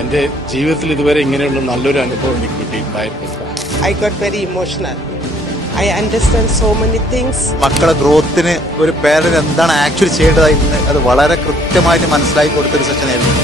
എൻ്റെ ജീവിതത്തിൽ ഇതുവരെ ഇങ്ങനെയുള്ള നല്ലൊരു അനുഭവം എനിക്ക് കിട്ടിയിട്ടുണ്ടായിരുന്നു. I got very emotional. I understand so many things. മക്കളുടെ ഗ്രോത്തിന് ഒരു പേരന്റ് എന്താണ് ആക്ച്വലി ചെയ്യേണ്ടതായി അത് വളരെ കൃത്യമായിട്ട് മനസ്സിലാക്കി കൊടുത്തൊരു സെഷൻ ആയിരുന്നു.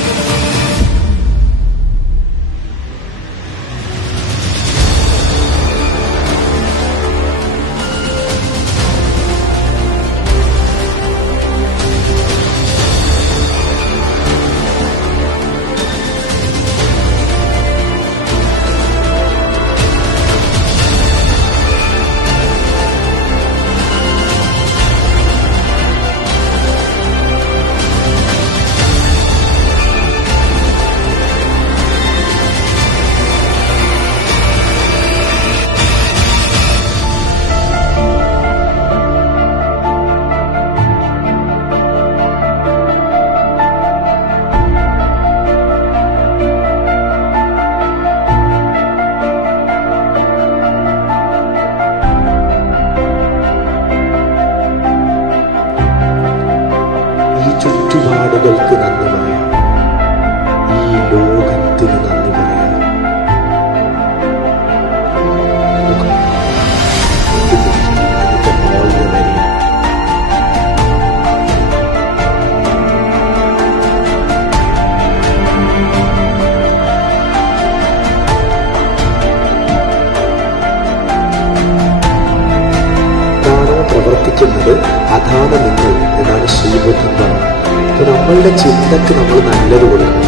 ചുറ്റുപാടുകൾക്ക് നന്ദി പറയാം, ഈ ലോകത്തിന് നന്ദി പറയാം. പ്രവർത്തിക്കുന്നത് അതാണ് നിങ്ങൾ എന്നാണ് ശ്രീബുദ്ധൻ പറഞ്ഞത്. അപ്പൊ നമ്മളുടെ ചിന്തക്ക് നമ്മൾ നല്ലത് കൊടുക്കണം.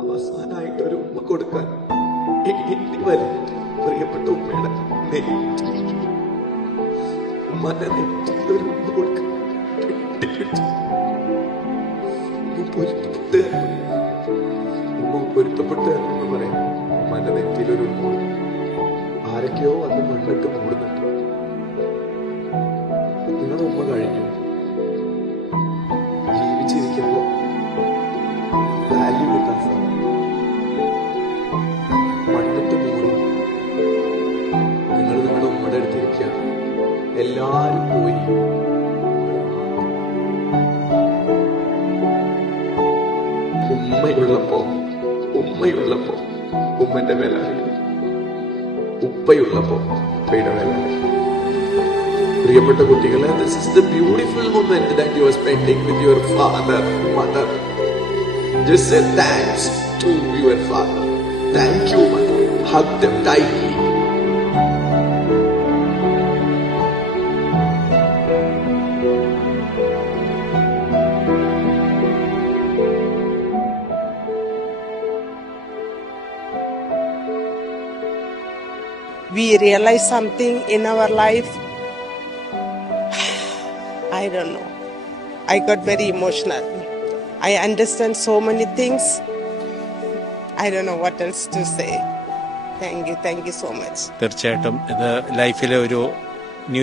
അവസാനമായിട്ടൊരു ഉമ്മ കൊടുക്കാൻ പ്രിയപ്പെട്ട ഉമ്മയുടെ ഉമ്മന്റെ നെറ്റിലൊരു ഉമ്മ കൊടുക്കാൻ പൊരുത്തപ്പെട്ട് എന്ന് പറയാം. ഉമ്മന്റെ നെറ്റിലൊരു ഉമ്മ ആരൊക്കെയോ വന്ന് മണ്ണിട്ട് മൂടുന്നുണ്ട്. നിങ്ങളുടെ ഉമ്മ കഴിഞ്ഞു. ജീവിച്ചിരിക്കുമ്പോ വാല്യൂ കിട്ടാൻ സാധിക്കും. മണ്ണിട്ട് മൂടി നിങ്ങൾ നിങ്ങളുടെ ഉമ്മയുടെ അടുത്തിരിക്കുകയാണ്. എല്ലാരും പോയി. ഉമ്മയുള്ളപ്പോ ഉമ്മന്റെ വില അറിയും. ഉപ്പയുള്ളപ്പോ ഉപ്പയുടെ വില അറിയും. പ്രിയപ്പെട്ട കുട്ടികളെ, this is the beautiful moment that you are spending with your father, mother. Just say thanks to your father. Thank you, mother. Hug them tightly. We realize something in our life. I don't know. I got very emotional. I understand so many things. I don't know what else to say. Thank you so much. തീർച്ചയായിട്ടും ഇത് ലൈഫിലെ ഒരു